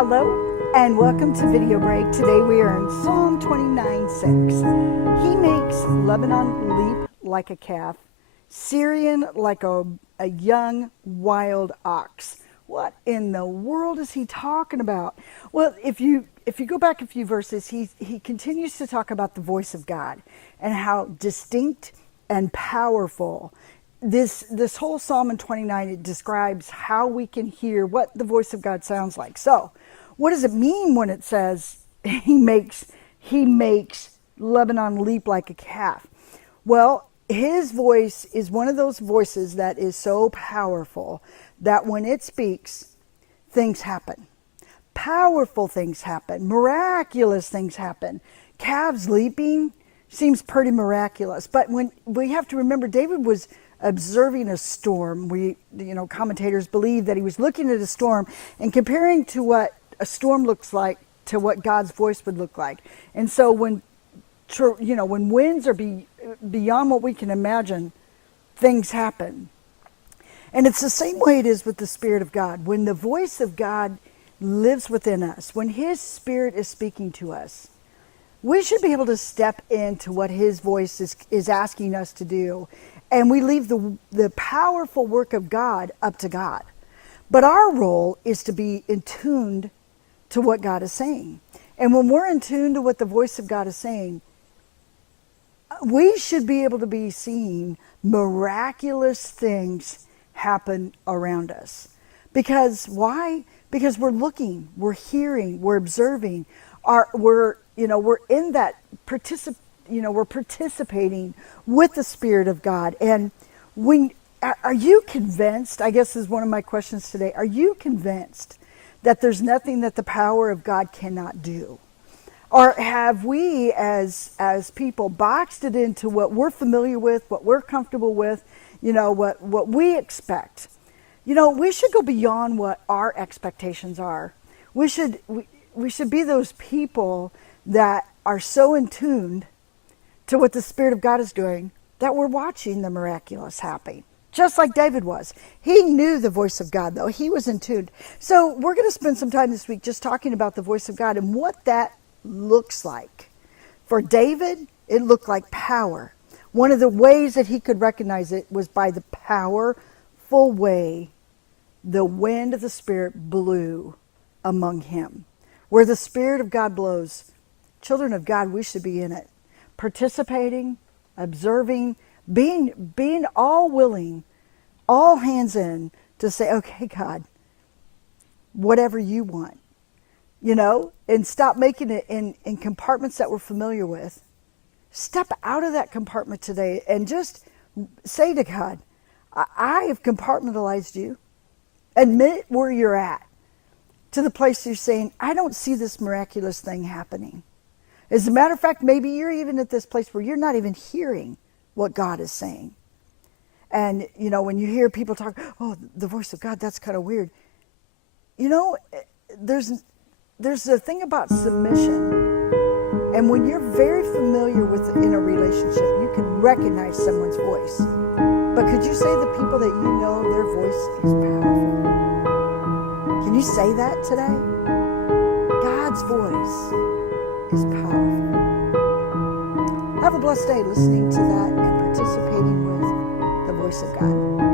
Hello and welcome to Video Break. Today we are in Psalm 29:6. He makes Lebanon leap like a calf, Syrian like a young wild ox. What in the world is he talking about? Well, if you go back a few verses, he continues to talk about the voice of God and how distinct and powerful this whole Psalm in 29, it describes how we can hear what the voice of God sounds like. So, what does it mean when it says he makes Lebanon leap like a calf? Well, his voice is one of those voices that is so powerful that when it speaks, things happen. Powerful things happen. Miraculous things happen. Calves leaping seems pretty miraculous. But when we have to remember, David was observing a storm. Commentators believe that he was looking at a storm and comparing to what a storm looks like to what God's voice would look like. And so when winds are beyond what we can imagine, things happen. And it's the same way it is with the Spirit of God. When the voice of God lives within us, when His Spirit is speaking to us, we should be able to step into what His voice is asking us to do. And we leave the powerful work of God up to God. But our role is to be in tune to what God is saying. And when we're in tune to what the voice of God is saying, we should be able to be seeing miraculous things happen around us. Because why? Because we're looking, we're hearing, we're observing. We're in that we're participating with the Spirit of God. And are you convinced, I guess is one of my questions today, are you convinced that there's nothing that the power of God cannot do? Or have we as people boxed it into what we're familiar with, what we're comfortable with, what we expect? We should go beyond what our expectations are. We should be those people that are so in tune to what the Spirit of God is doing that we're watching the miraculous happen. Just like David was. He knew the voice of God, though. He was in tune. So we're going to spend some time this week just talking about the voice of God and what that looks like. For David, it looked like power. One of the ways that he could recognize it was by the powerful way the wind of the Spirit blew among him. Where the Spirit of God blows, children of God, we should be in it. Participating, observing, being all willing, all hands in to say, okay, God, whatever you want, and stop making it in compartments that we're familiar with. Step out of that compartment today and just say to God, I have compartmentalized you. Admit where you're at, to the place you're saying, I don't see this miraculous thing happening. As a matter of fact, maybe you're even at this place where you're not even hearing what God is saying. And, when you hear people talk, oh, the voice of God, that's kind of weird. There's a thing about submission. And when you're very familiar with in a relationship, you can recognize someone's voice. But could you say the people that you know, their voice is powerful? Can you say that today? God's voice is powerful. Have a blessed day listening to that and participating with the voice of God.